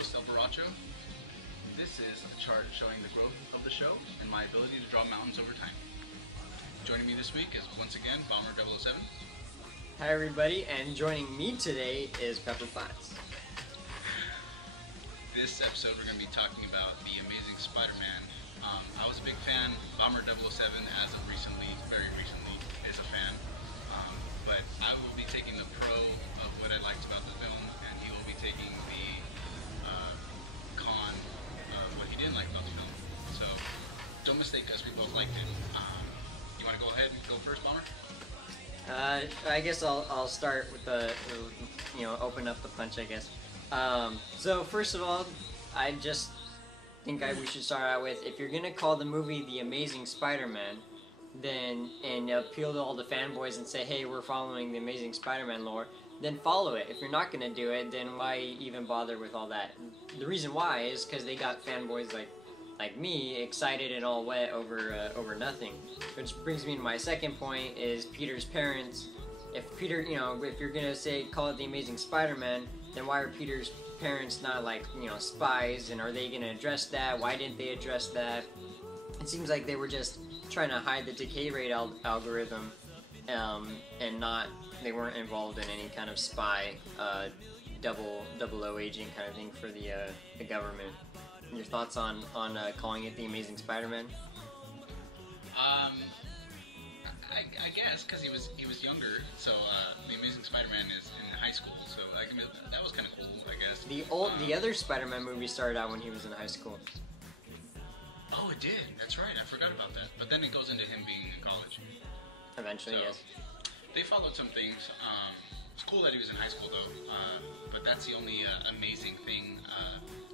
host, El Baracho. This is a chart showing the growth of the show and my ability to draw mountains over time. Joining me this week is once again Bomber 007. Hi everybody, and joining me today is Pepper Potts. This episode we're going to be talking about The Amazing Spider-Man. I was a big fan. Bomber 007 as of recently, very recently, is a fan. But I will be taking the pro of what I liked about the film, and he will be taking the con of what he didn't like about the film. So don't mistake us, we both liked it. You want to go ahead and go first, Bomber? I guess I'll start with the open up the punch, I guess. So first of all, I just think we should start out with, if you're gonna call the movie The Amazing Spider-Man, and appeal to all the fanboys and say, hey, we're following the Amazing Spider-Man lore, then follow it. If you're not gonna do it, then why even bother with all that? The reason why is because they got fanboys like me excited and all wet over nothing. Which brings me to my second point: is Peter's parents. If Peter, if you're gonna call it The Amazing Spider-Man, then why are Peter's parents not spies? And are they gonna address that? Why didn't they address that? It seems like they were just trying to hide the decay rate algorithm, and they weren't involved in any kind of spy, double O agent kind of thing for the government. Your thoughts on calling it The Amazing Spider-Man? I guess because he was younger, so The Amazing Spider-Man is in high school, so that was kind of cool, I guess. The other Spider-Man movie started out when he was in high school. Oh, it did. That's right. I forgot about that. But then it goes into him being in college. Eventually, so, yes. They followed some things. It's cool that he was in high school, though. But that's the only amazing thing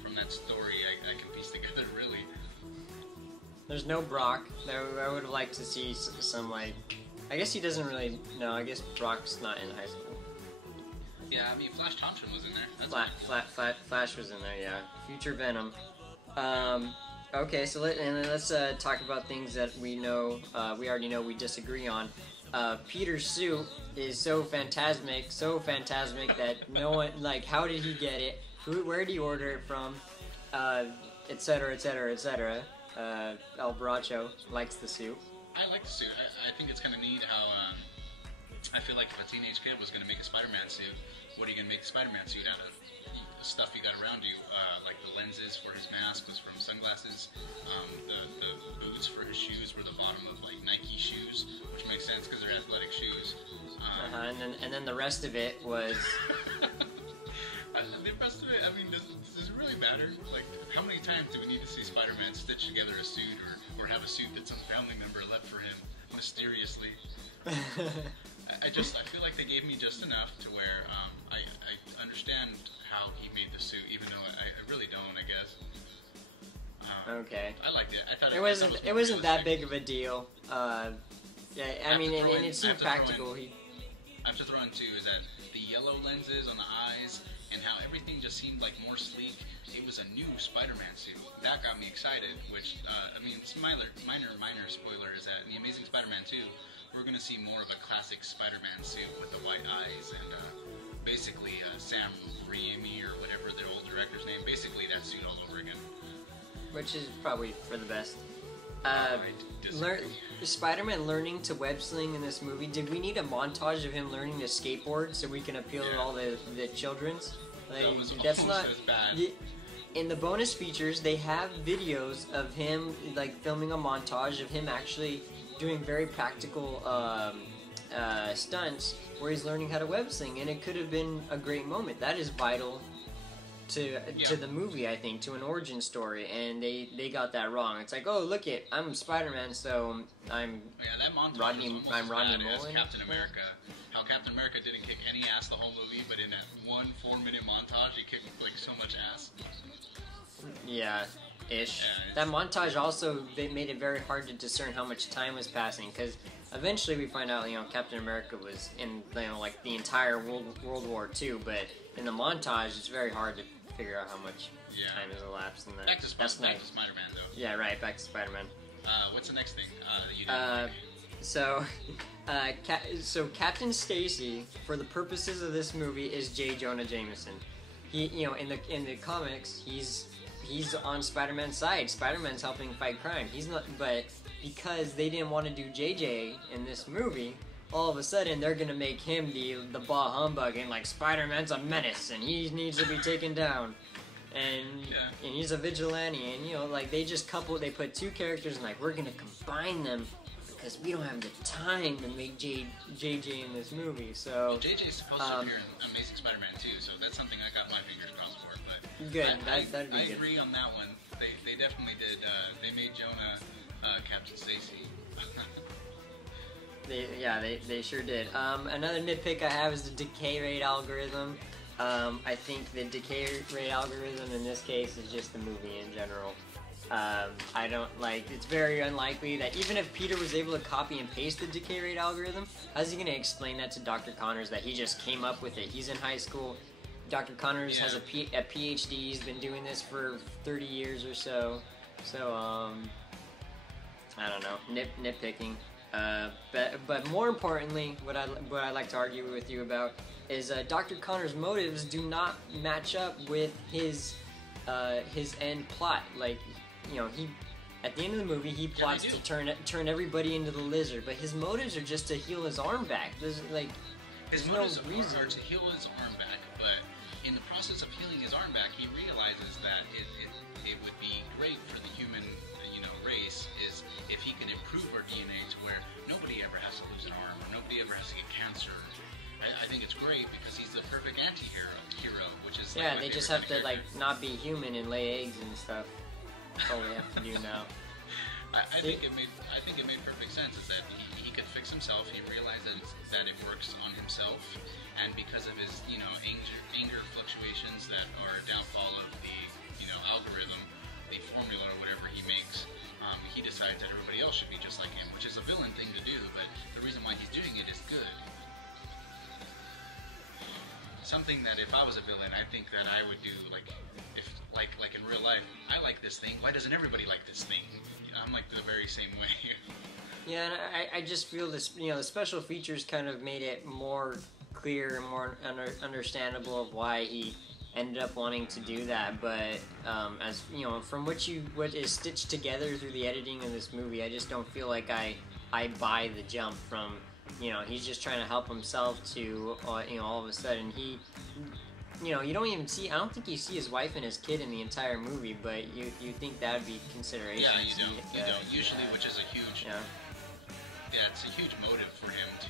from that story I can piece together, really. There's no Brock. I would have liked to see some, I guess he doesn't really... No, I guess Brock's not in high school. Yeah, I mean, Flash Thompson was in there. That's Flash was in there, yeah. Future Venom. Okay, so let's talk about things that we already know we disagree on. Peter's suit is so phantasmic that no one, how did he get it? Where did he order it from? Etc., etc., etc. El Baracho likes the suit. I like the suit. I think it's kind of neat how, I feel like if a teenage kid was going to make a Spider-Man suit, what are you going to make the Spider-Man suit out of? The stuff you got around you, like the lenses for his mask was from sunglasses, the boots for his shoes were the bottom of Nike shoes, which makes sense because they're athletic shoes. And then the rest of it was... The rest of it, I mean, does it really matter? How many times do we need to see Spider-Man stitch together a suit or have a suit that some family member left for him mysteriously? I feel like they gave me just enough to where I understand how he made the suit, even though I really don't, I guess. Okay. I liked it. I thought it wasn't that big of a deal. Yeah, I mean, and it seemed practical. I have to throw in too is that the yellow lenses on the eyes and how everything just seemed more sleek. It was a new Spider-Man suit. That got me excited, which, minor spoiler is that in The Amazing Spider-Man 2, we're going to see more of a classic Spider-Man suit with the white eyes and basically Sam Raimi or whatever their old director's name, basically that suit all over again. Which is probably for the best. Spider-Man learning to web sling in this movie. Did we need a montage of him learning to skateboard so we can appeal to all the children's? That's not as bad. In the bonus features, they have videos of him filming a montage of him actually doing very practical stunts where he's learning how to web sling, and it could have been a great moment. That is vital to the movie, I think, to an origin story, and they got that wrong. It's oh, look it, I'm Spider-Man, so I'm that montage I'm Rodney Mullen. Captain America. How Captain America didn't kick any ass the whole movie, but in that 1 4-minute montage, he kicked so much ass. Yeah, ish. Yeah, that montage also made it very hard to discern how much time was passing, because eventually we find out Captain America was in the entire World War II, but in the montage it's very hard to figure out how much time has elapsed in that. Back to Spider-Man though. Yeah, right. Back to Spider-Man. What's the next thing you did? So Captain Stacy, for the purposes of this movie, is J. Jonah Jameson. he, in the comics, he's on Spider-Man's side. Spider-Man's helping fight crime. He's not, but because they didn't want to do JJ in this movie, all of a sudden they're gonna make him the bah humbug and like Spider-Man's a menace and he needs to be taken down, and he's a vigilante, and like they put two characters and like we're gonna combine them because we don't have the time to make JJ in this movie. So JJ's supposed to appear in Amazing Spider-Man 2, so that's something I got my fingers crossed for. But good, that'd be I good. agree on that one. They definitely did. They made Jonah Captain Stacy. They sure did. Another nitpick I have is the decay rate algorithm. I think the decay rate algorithm in this case is just the movie in general. I don't it's very unlikely that even if Peter was able to copy and paste the decay rate algorithm, how's he going to explain that to Dr. Connors that he just came up with it? He's in high school. Dr. Connors has a PhD. He's been doing this for 30 years or so. So, I don't know. Nitpicking. But more importantly, what I like to argue with you about is Dr. Connor's motives do not match up with his end plot. He at the end of the movie he plots to turn everybody into the Lizard, but his motives are just to heal his arm back. There's no reason to heal his arm back, but in the process of healing his arm back, he realizes that it would be great for the human race is if he can improve our DNA to where nobody ever has to lose an arm or nobody ever has to get cancer. I think it's great because he's the perfect anti-hero, which is they just have to not be human and lay eggs and stuff. That's all they have to do now. I think it made perfect sense. Is that he could fix himself. He realized that it works on himself, and because of his anger fluctuations that are a downfall of the algorithm, the formula or whatever he makes. He decides that everybody else should be just like him, which is a villain thing to do, but the reason why he's doing it is good. Something that if I was a villain, I think that I would do, if in real life, I like this thing, why doesn't everybody like this thing? I'm like the very same way. Yeah, and I just feel this, the special features kind of made it more clear and more understandable of why he ended up wanting to do that, but as from what is stitched together through the editing of this movie, I just don't feel like I buy the jump from he's just trying to help himself to all of a sudden you don't even see, I don't think you see his wife and his kid in the entire movie, but you think that would be consideration. Yeah, you don't usually, which is a huge it's a huge motive for him to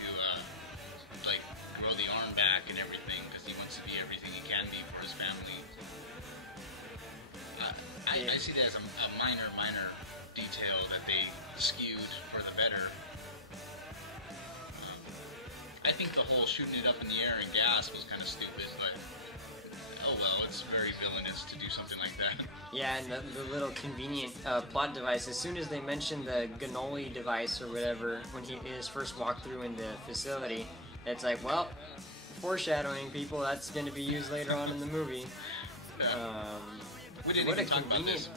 grow the arm back and everything because he wants to be everything he can be for his family. I see that as a minor detail that they skewed for the better. I think the whole shooting it up in the air and gas was kind of stupid, but oh well, it's very villainous to do something like that. Yeah, and the little convenient plot device, as soon as they mentioned the Ganoli device or whatever, when his first walkthrough in the facility, it's like, well, foreshadowing, people, that's going to be used later on in the movie. We didn't even talk about this.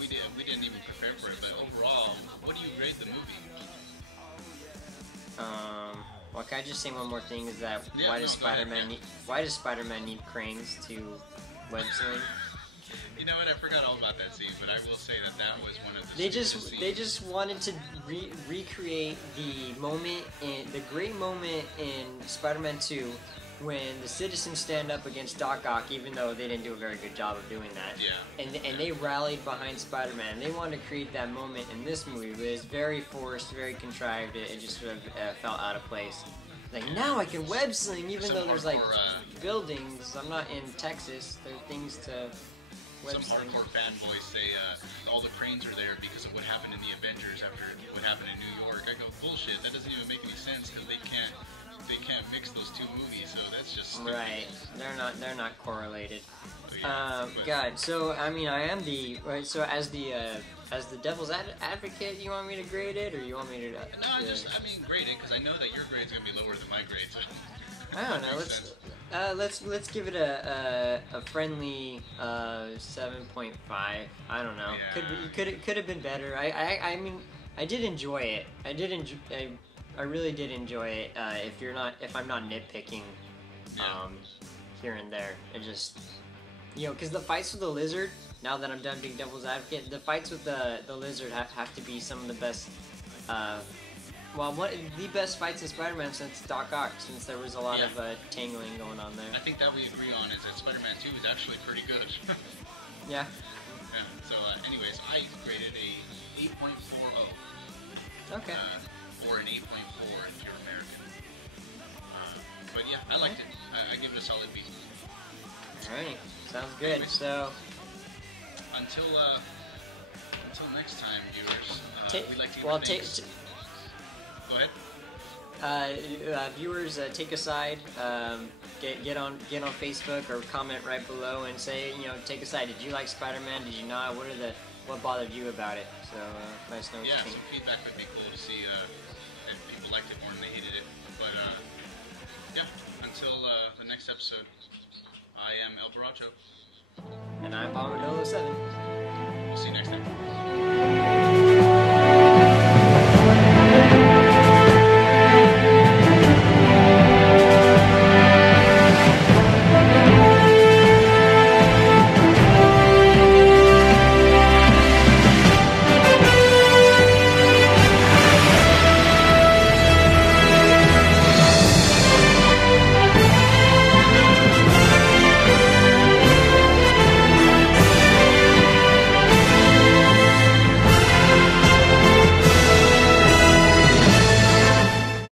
We didn't even prepare for it, but overall, what do you grade the movie? Well, can I just say one more thing? Is that why does Spider-Man need cranes to web sling? You know what? I forgot all about that scene, but I will say that was one of the. They just wanted to recreate the great moment in Spider-Man 2 when the citizens stand up against Doc Ock, even though they didn't do a very good job of doing that. Yeah. And they rallied behind Spider-Man. They wanted to create that moment in this movie, but it's very forced, very contrived. It just sort of felt out of place. Like, now I can web sling, even though there's buildings. I'm not in Texas. There are things to web sling. Some hardcore fanboys say all the cranes are there because of what happened in the Avengers after what happened in New York. I go, bullshit. That doesn't even make any sense because they can't mix those two movies, so that's just stupid. Right. They're not correlated. God. So I mean, I am the right. So as the devil's advocate, you want me to grade it, or you want me to? No, grade it because I know that your grade's gonna be lower than my grade. So I don't know. Let's give it a friendly 7.5. I don't know. Yeah. Could have been better. I mean, I did enjoy it. I really did enjoy it. If I'm not nitpicking, here and there. It just, you know, because the fights with the lizard, now that I'm done being devil's advocate, the fights with the lizard have to be some of the best, the best fights in Spider-Man since Doc Ock, since there was a lot of tangling going on there. I think that we agree on is that Spider-Man 2 is actually pretty good. Yeah. Yeah. So, anyways, I graded a 8.40. Okay. Or an 8.4 if you're American. But yeah, I liked it. I give it a solid B. Alright, sounds good. Anyways, so until next time, viewers, we'd like to give Go ahead. Viewers, take a side. Get on Facebook or comment right below and say, you know, take a side. Did you like Spider-Man? Did you not? What bothered you about it? So let us know what you think. Some feedback would be cool to see if people liked it more than they hated it. But yeah, until the next episode, I am El Baracho. And I'm Bomber 007. We'll see you next time.